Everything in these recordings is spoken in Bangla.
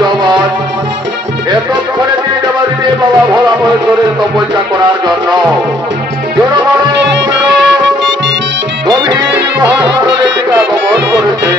জবান এতক্ষণে দিয়ে যাবার দিয়ে বাবা ভোলা মহেশ্বরের তপস্যা করার জন্য গভীর মহাসাগরের দিকে আগমন করেছে।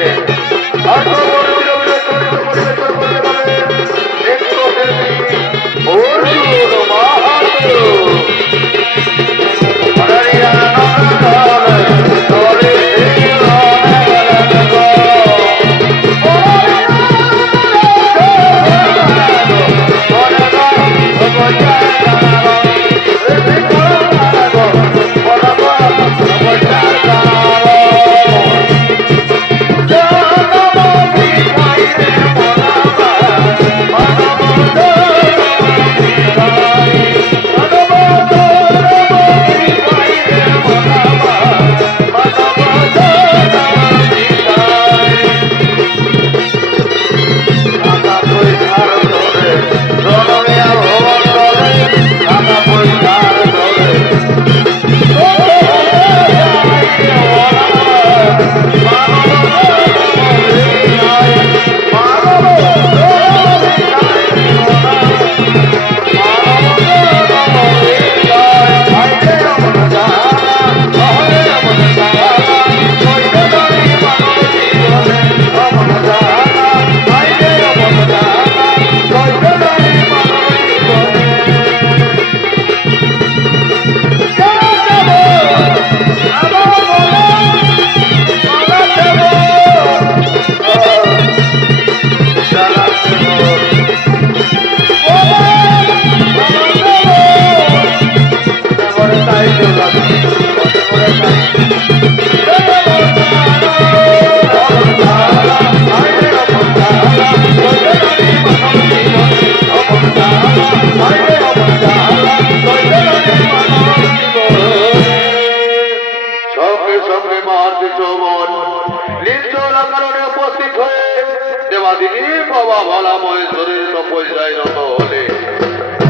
বাবা ভোলা মহেশ্বরের তপস্যায় রত হলে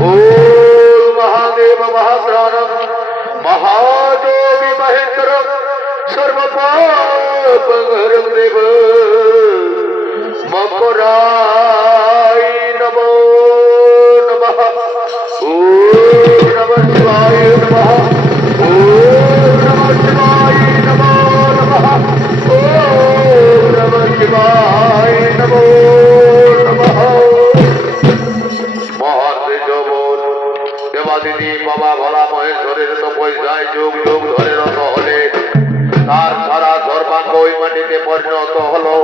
ও মহাদেব মহাপ্রাণ মহাযোগী মহেন্দ্র সর্বপাপ দেব মকরায় নমো নমঃ। ওম নমঃ শিবায় নমঃ। ওম নমঃ শিবায় নমো নমঃ। ওম নমঃ শিবায় নমো নমঃ। দেবাদিনী বাবা ভোলা মহেশ্বরের তপস্যায় যুগ যুগ ধরে রত হলে তার সারা সর্বাঙ্গ ওই মাটিতে পরিণত হলো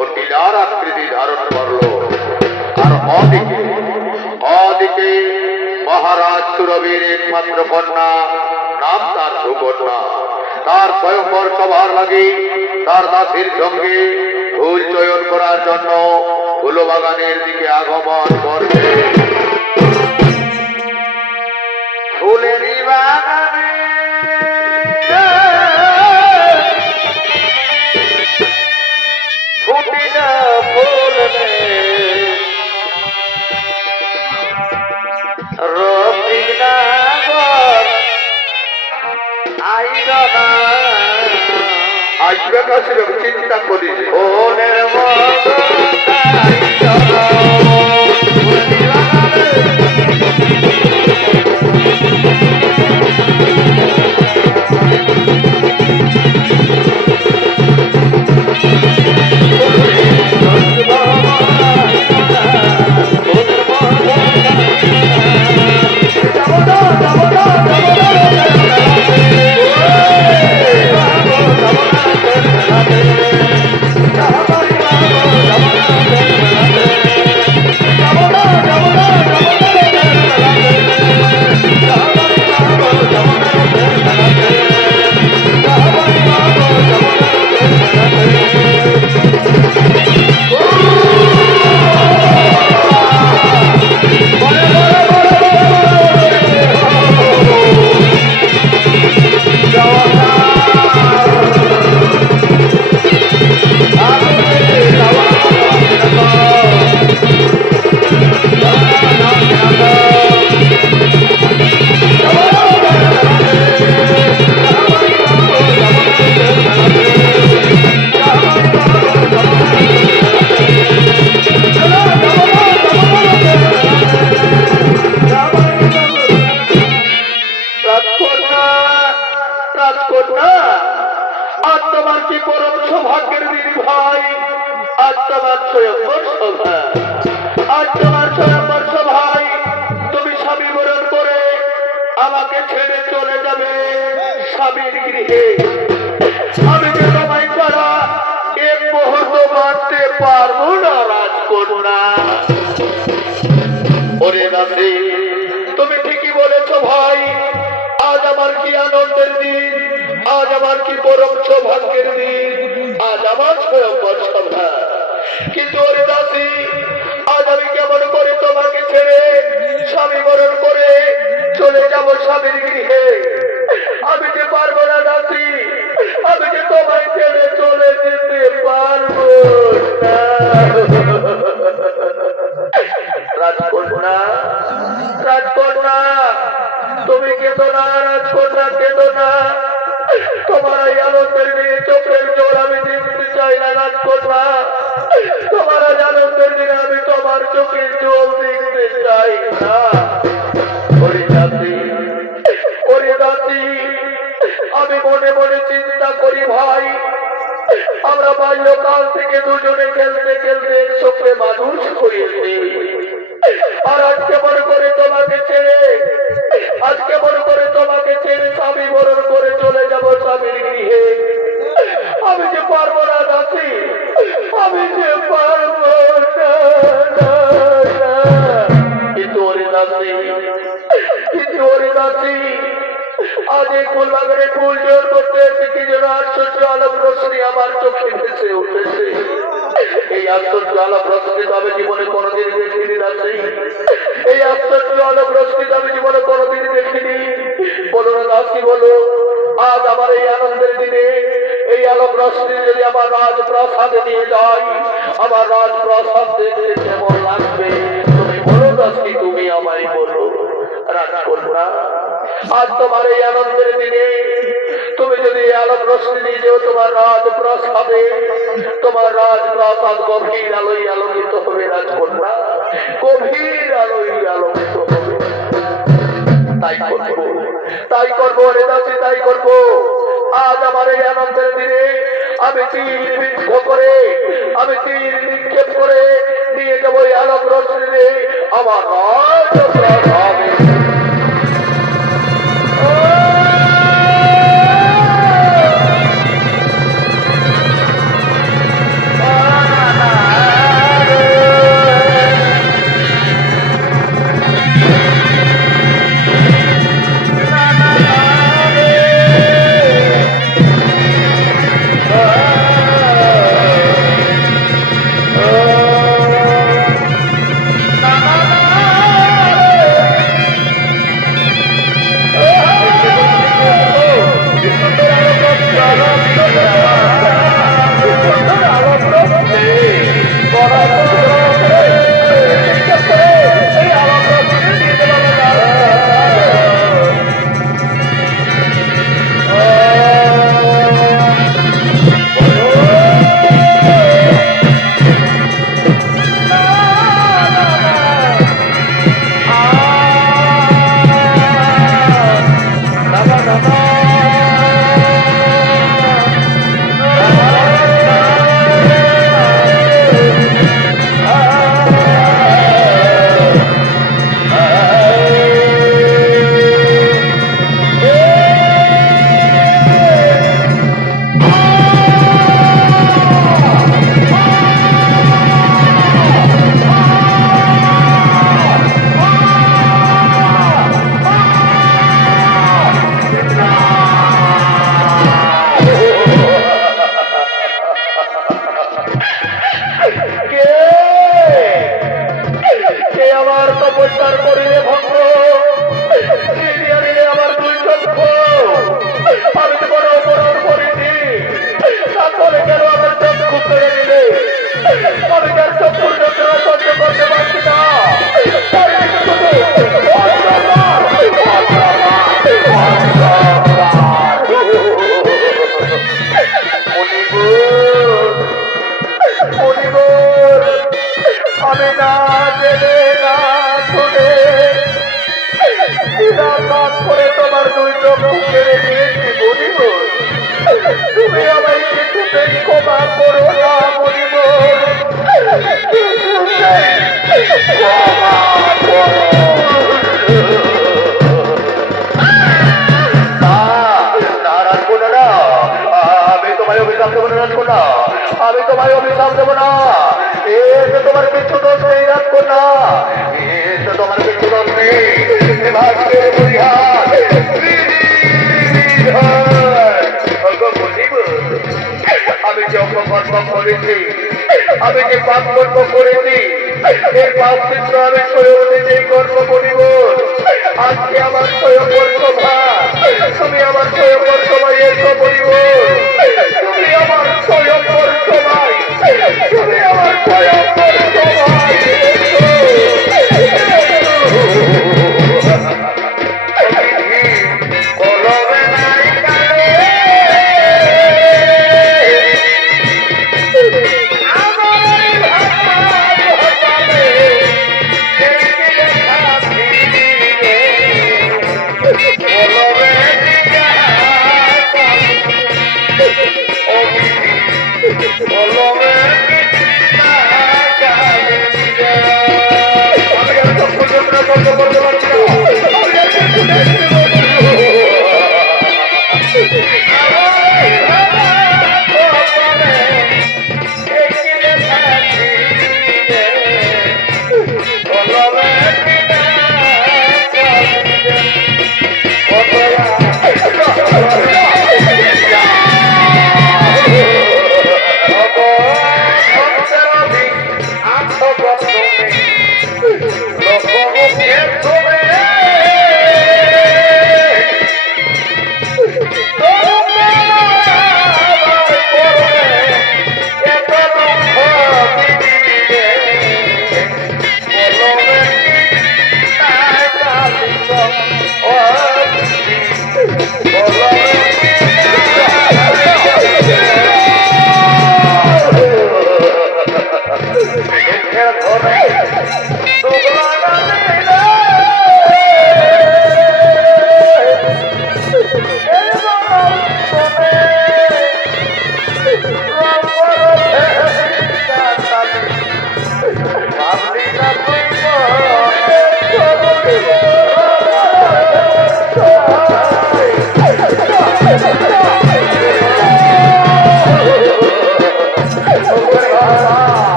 ও নীলার আকৃতি ধারণ করলো। আর অদিকে মহারাজ সুরবীর একমাত্র কন্যা, নাম তার সুকন্যা, তার স্বয়ংবর সভার লাগি তার দাসীর সঙ্গে ফুল চয়ন করার জন্য ফুলবাগানের দিকে আগমন করছে। ফুলের বাগানে ফুটিল ফুল রবিনাগর আইল না আসবে না, সেরকম চিন্তা করিস। ফুলের মতো স্বামীর গৃহে। আমি যে তোমায় ছাড়া এক মুহূর্ত বাঁচতে পারবো না রাজকন্যা। ওরে দাসী, তুমি ঠিকই বলেছ ভাই। আজ আমার কি আনন্দের দিন, আজ আমার কি পরম সৌভাগ্যের দিন, আজ আমার স্বয়ংবর সভা। কিন্তু ওরে দাসী, আজ আমি কেমন করে তোমাকে ছেড়ে স্বামী বরণ করে চলে যাব স্বামীর গৃহে? আমি যে পারবো না দাসী, আমি যে তোমায় ছেড়ে চলে যেতে পারবো না। রাজকন্যা, রাজকন্যা, তুমি কেঁদো না রাজকন্যা, কেঁদো না। তোমার এই আনন্দের দিনে চোখের জল আমি দেখতে চাই না রাজকন্যা। তোমার আজ আনন্দের দিনে আমি তোমার চোখের জল দেখতে চাই না। ওরে দাসী, ওরে দাসী, আমি মনে মনে চিন্তা করি ভাই, আমরা বাল্যকাল থেকে দুজনে খেলতে খেলতে একসঙ্গে মানুষ হয়েছি। আর আজকে মনে করে তোমাকে ছেড়ে, আজকে মনে করে তোমাকে ছেড়ে স্বামী বরণ করে চলে যাব স্বামীর গৃহে। আমি যে পারবো না দাসী, আমি যে পারবো না। কিন্তু ওরে দাসী, কিন্তু ওরে দাসী, আজ এই ফুলবাগানে ফুল জোর করতে এসে কি যেন আশ্চর্য আলোক রোশনি আমার চোখে ভেসে উঠেছে। এই আশ্চর্য আলোক রোশনি তো আমি জীবনে কোনোদিন দেখিনি দাসী। এই আশ্চর্য আলোক রোশনি তো আমি জীবনে কোনোদিন দেখিনি। বলো না দাসী, বলো, আজ আমার এই আনন্দের দিনে এই আলোক রোশনি যদি আমার রাজপ্রাসাদে নিয়ে যাই, আমার রাজপ্রাসাদ দেখতে কেমন লাগবে? তুমি বলো দাসী, তুমি আমায় বলো। রাজকন্যা, আজ তোমার এই আনন্দের দিনে তুমি যদি আলোক রোশনি নিয়ে যাও তোমার রাজপ্রাসাদে, তোমার রাজপ্রাসাদ গভীর আলোয় আলোকিত হবে রাজকন্যা, গভীর আলোয় আলোকিত হবে। তাই করবো, তাই করবো রে দাসী, তাই করবো। আজ আমার এই আনন্দের দিনে আমি তীর বিদ্ধ করে, আমি তীর নিক্ষেপ করে নিয়ে যাবো এই আলোক রোশনি আমার রাজপ্রাসাদে। আমি তোমায় অভিশাপ দেবো না। এতে তোমার কিছু দোষ নেই রাজকন্যা, এতে তোমার কিছু দোষ নেই। ভাগ্যের পরিহার আমি যে অপকর্ম করেছি, আমি যে পাপ কর্ম করেছি, এই পাপ চিত্র আমি সয়ে যেই কর্ম করিব। আজকে আমার স্বয়ংবর সভা, তুমি আমার স্বয়ংবর সভায় এসো বলিব, তুমি আমার স্বয়ংবর সভায়, তুমি আমার স্বয়ংবর সভায়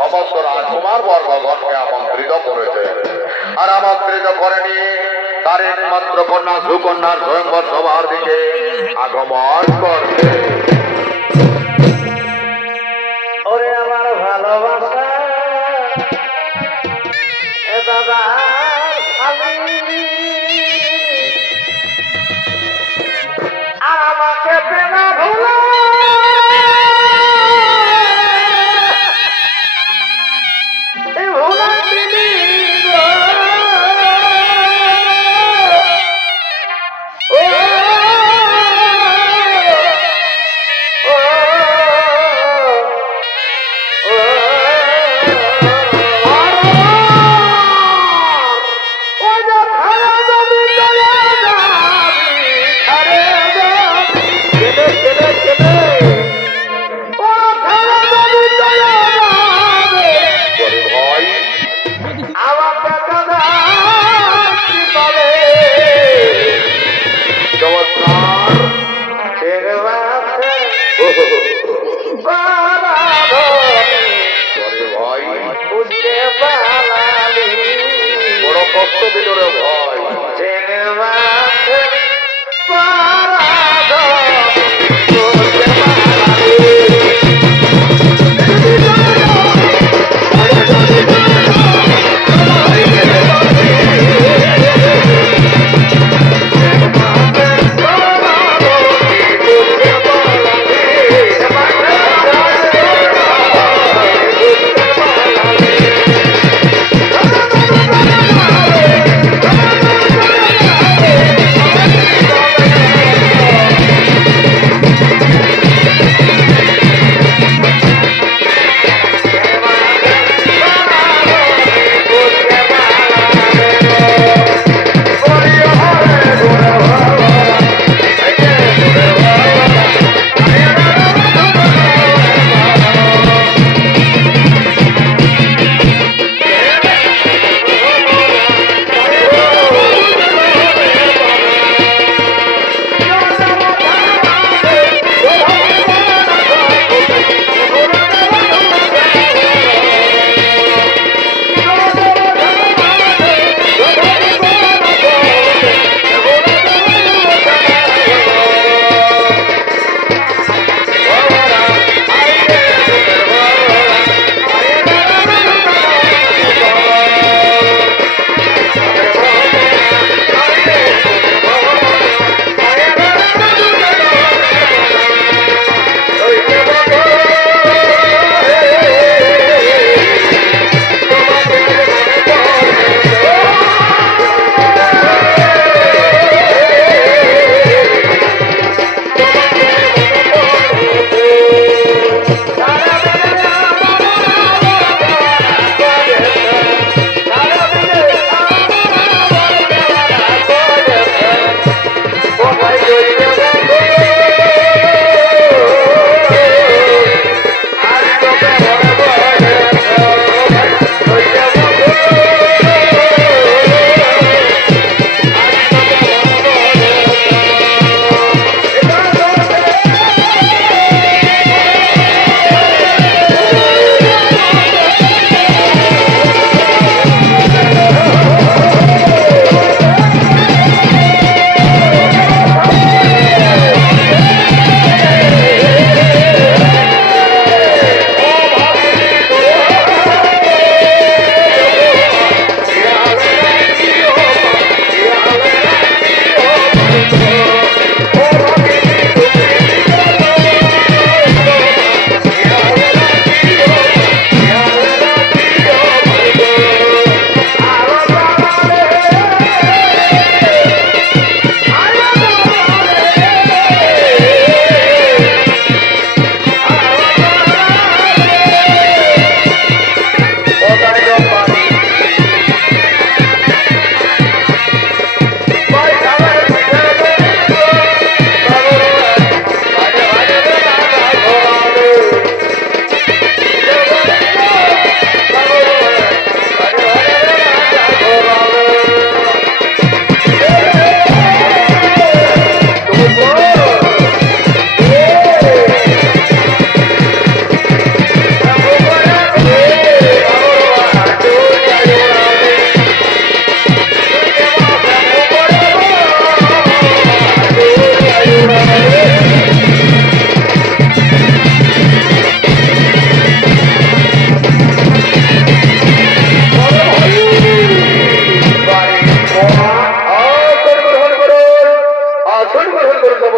সমস্ত রাজকুমার বর্গগণকে আমন্ত্রিত করেছে। আর আমন্ত্রিত করে নিয়ে তার একমাত্র কন্যা সুকন্যার স্বয়ংবর সভার দিকে আগমন করছে। ওরে আমার ভালোবাসা দাদা আর আমাকে পেনা ভুলা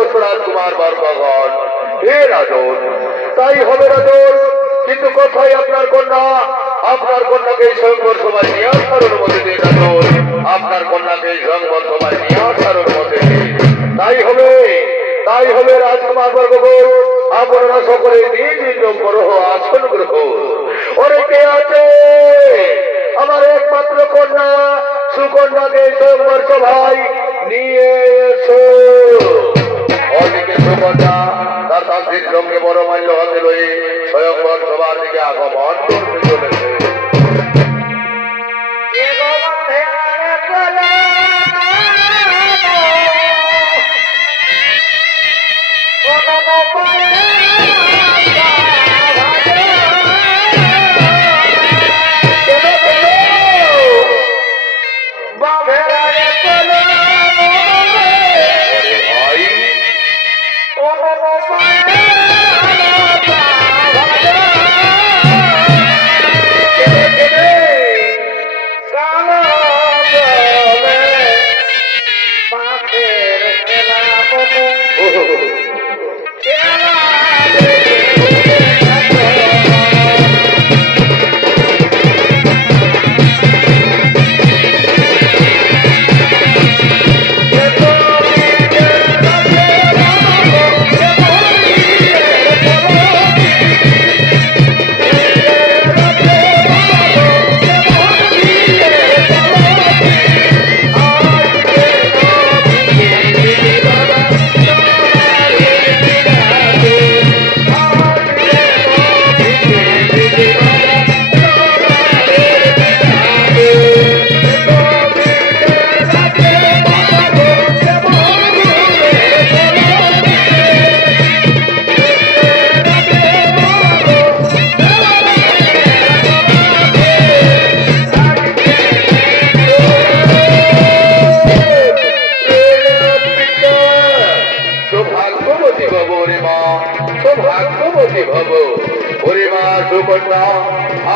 সমস্ত রাজকুমার বর্গগণ, হে রাজন, তাই হবে রাজন, কিন্তু কোথায় আপনার কন্যা? আপনার কন্যাকে এই সংবর সভায় নিয়ে আসার অনুমতি দিন রাজন, আপনার কন্যাকে এই সংবর সভায় নিয়ে আসার অনুমতি দিন। তাই হবে রাজকুমার বর্গগণ, আপনারা সকলে নিজ নিজ গ্রহ আসন গ্রহণ। ওরে কে আছে? আমার একমাত্র কন্যা সুকন্যাকে সংবর সভায় নিয়ে এসো। অদিকে সুকন্যা তার দাসীর সঙ্গে বড় মাল্য হাতে লয়ে স্বয়ংবর সভার দিকে আগমন করতে চলেছে।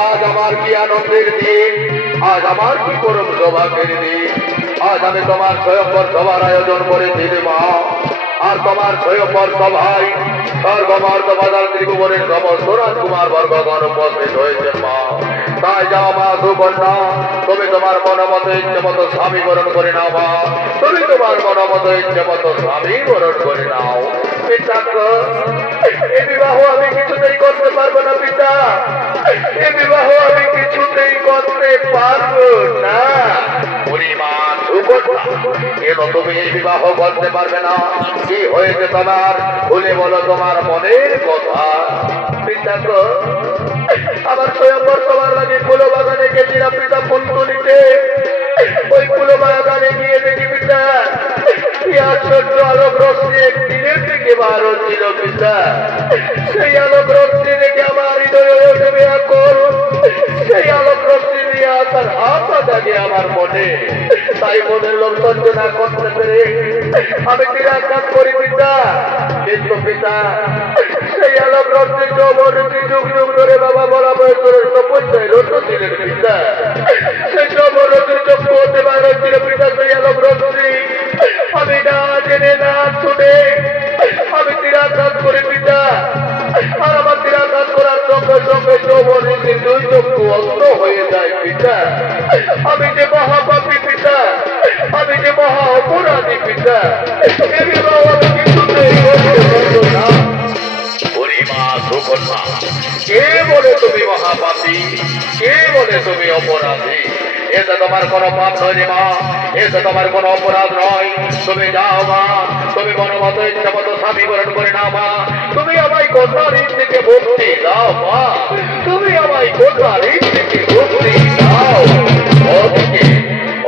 আজ আমার কি আনন্দের দিন, আজ আমার কি পরম সৌভাগ্যের দিন। আজ আমি তোমার স্বয়ংবর সভার আয়োজন করেছি মা। আর তোমার স্বয়ংবর সভায় স্বর্গমর্ত বাজার ত্রিভুবনের সমস্ত রাজকুমার বর্গগণ উপস্থিত হয়েছে মা। তাই যাও মা সুকন্যা, তুমি তোমার মনোমত ইচ্ছে মতো স্বামী বরণ করে নাও মা। তুমি তোমার মনোমত ইচ্ছে মতো স্বামী বরণ করে নাও। পিতা, এই বিবাহ আমি কিছুতেই করতে পারবো না পিতা, এই বিবাহ আমি কিছুতেই করতে পারবো না। পরিমাণ কেন তুমি এই বিবাহ করতে পারবে না? কি হয়েছে তোমার? খুলে বলো তোমার মনের কথা। পিতা, আমার স্বয়ংবর সবার লাগে ফুলো বাগানে গেছিলাম পিতা ফুল তুলিতে। ওই ফুলো বাগানে গিয়ে দেখি পিতা কি আশ্চর্য আলোক রশ্মি একদিনের থেকে বার হচ্ছিল পিতা। সেই আলোক রশ্মি দেখে আমার হৃদয়ে ওঠে ব্যাকুল। সেই আলোক রশ্মি নিয়ে আসার আশা জাগে আমার মনে। তাই মনের লোক সহ্য না করতে পেরে আমি তিরাঘাত করি পিতা। কিন্তু পিতা, সেই আলোক রশ্মি যৌবনী যুগ যুগ ধরে বাবা বলা বয়সের তপস্যায় রত ছিলেন পিতা। সেই যৌবনী চক্ষু হতে বাইরে ছিল পিতা সেই আলোক রশ্মি। আমি না জেনে না শুনে আমি তিরাঘাত করি পিতা। আর আমার তিরাঘাত করার সঙ্গে সঙ্গে যৌবনী দুই চক্ষু অস্ত হয়ে যায় পিতা। আমি যে মহাপাপী পিতা, আমি যে মহা অপরাধী পিতা। এ বিবাহ আমি কিছুতেই করতে পারবো না। কে বলে তুমি মহাপাপী? কে বলে তুমি অপরাধী? এতে তোমার কোনো পাপ নয় রে মা, এতে তোমার কোনো অপরাধ নয়। তুমি যাও মা, তুমি মনোমত ইচ্ছা মতো স্বামী বরণ করে নাও মা। তুমি আমায় কন্যার থেকে মুক্তি দাও মা, তুমি আমায় কন্যার থেকে মুক্তি দাও।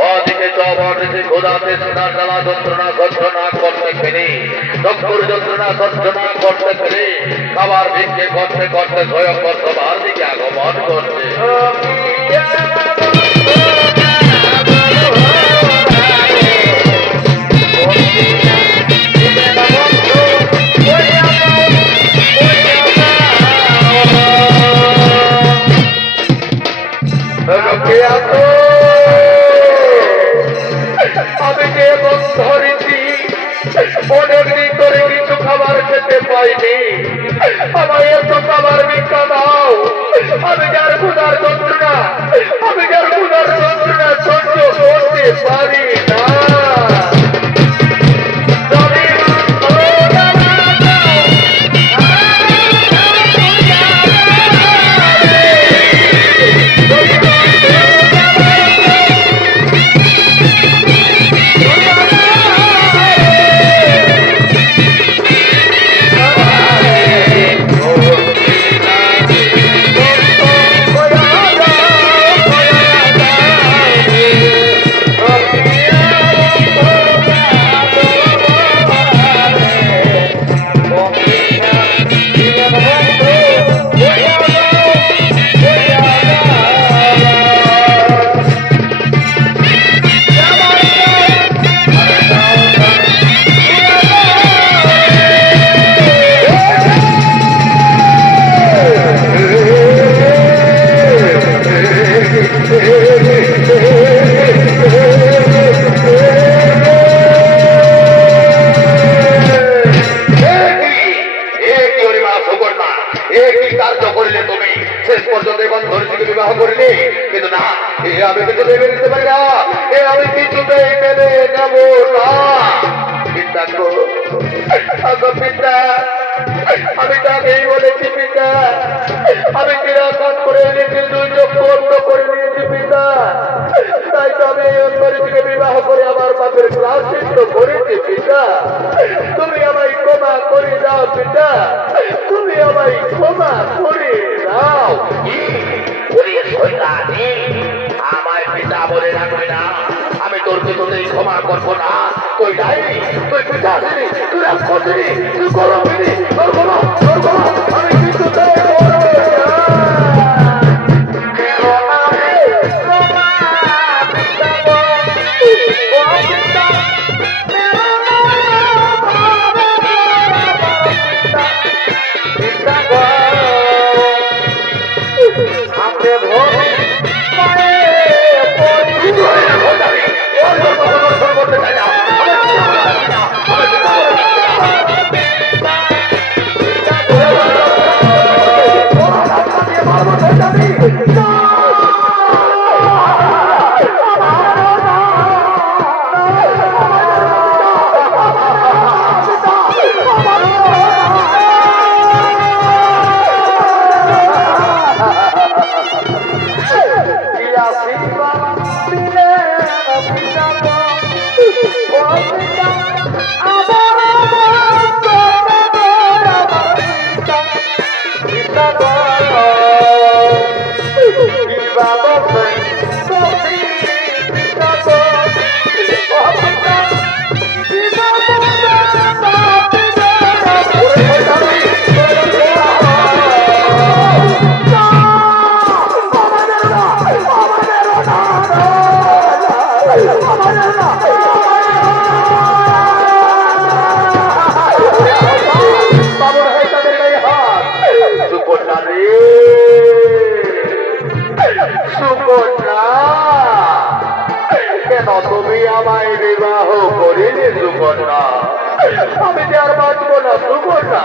ওদিকে চবরদেশে খোদাতে সোনার জ্বালা যন্ত্রণা সহ্য না করতে পেরে, চক্ষুর যন্ত্রণা সহ্য না করতে পেরে খাবার ভিক্ষে করতে করতে স্বয়ংবর সভার দিকে আগমন করছে। আমি যে বন্ধ ধরেছি অনেক দিন ধরে দেখতে পাইনি, আমায় এত খাবার ভিক্ষা দাও। আমি যার ক্ষুধার যন্ত্রণা, আমি যার ক্ষুধার যন্ত্রণা সহ্য করতে পারি না। শেষ পর্যন্ত এখন ধর্ষীকে বিবাহ করিনি, কিন্তু না, এ আমি কিছুতেই মেনে নিতে পারি না, এ আমি কিছুতেই মেনে নেব না। পিতা গো, আগো পিতা, আমি তাকেই বলেছি পিতা, আমি নিরাকাশ করে এনেছি, দুই চোখ বন্ধ করে নিয়েছি পিতা, তাই তো আমি ধর্ষীকে বিবাহ করে আমার বাপের প্রায়শ্চিত্ত করেছি পিতা। তুমি আমায় ক্ষমা করে দাও পিতা, তুমি আমায় ক্ষমা করে দাও। আমায় পিতা বলে রাখবে না, আমি তোর কিছুতেই ক্ষমা করবো না। তুই যাইনি, তুই পিতা আসেনি, তুই রাজ করছিনি, তুই করো ফিরি, তোর করো, আমি কিছুতেই করবো না। কেন তুমি আমায় বিবাহ করিলে সুকন্যা? আমি যে আর বাঁচবো না সুকন্যা,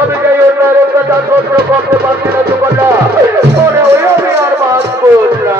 আমি যে অন্যের অত্যাচার সহ্য করতে পারছি না সুকন্যা, মনে হয় আমি আর বাঁচবো না।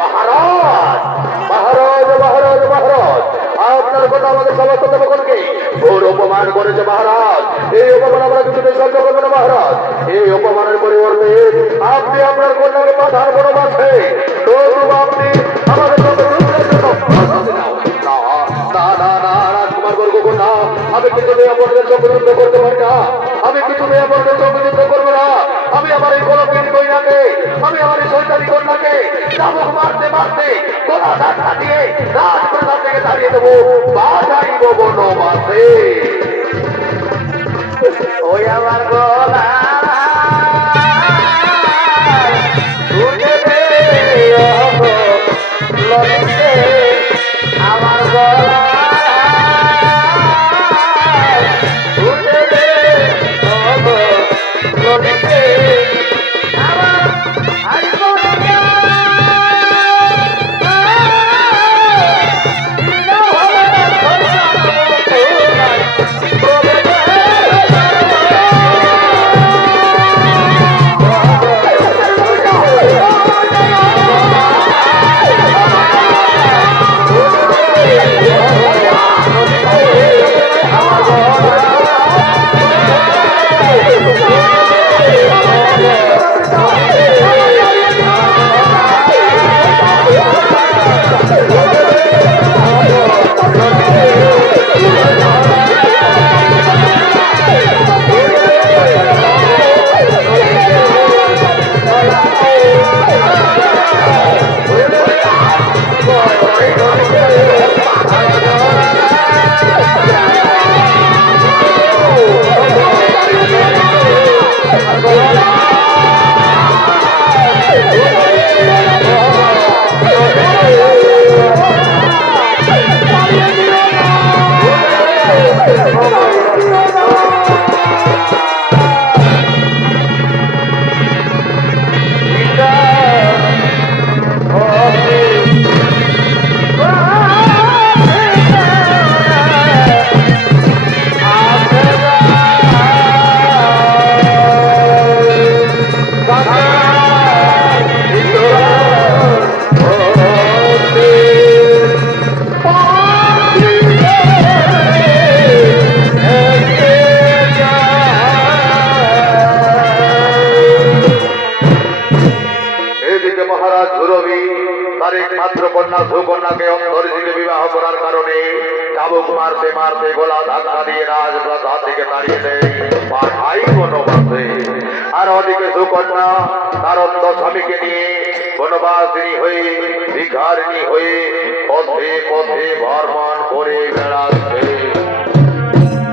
মহারাজ মহারাজ মহারাজ মহারাজ আপনার কথা আমাদের সমস্ত দেবগণকে ঘোর অপমান করেছে মহারাজ। এই অপমান আমরা কিছুতেই সহ্য করবো না মহারাজ। এই অপমানের পরিবর্তে আপনি আপনার কন্যাকে পাঠান বনবাসে, নতুবা আপনি আমাদের সঙ্গে যুদ্ধের জন্য প্রস্তুতি নাও। না না না না রাজকুমার বর্গ না, আমি কিছুতেই আপনাদের সঙ্গে যুদ্ধ করতে পারি না। আমি কিছুতেই আপনাদের সঙ্গে যুদ্ধ করবো না। আমি আমার এই কলঙ্কিনী কন্যাকে, আমি আমার এই শৈতানি কন্যাকে চাবুক মারতে মারতে গলা ধাক্কা দিয়ে রাজপ্রাসাদ থেকে দাঁড়িয়ে দেবো, বাজাইব বনবাসে। ওই আমার গলা উঠে দে, ললিতে আমার গলা উঠে দে, ললিতে আমার হাড়ি গলা কন্যাকে অন্তর্জিকে বিবাহ করার কারণে চাবুক মারতে মারতে গলা ধাক্কা দিয়ে রাজপ্রাসাদ থেকে তাড়িয়ে দেয়, পাঠাই বনবাসে। আর ওদিকে সুকন্যা তার অন্ধ স্বামীকে নিয়ে বনবাসিনী হয়ে ভিখারিণী হয়ে পথে পথে ভ্রমণ করে বেড়াচ্ছে।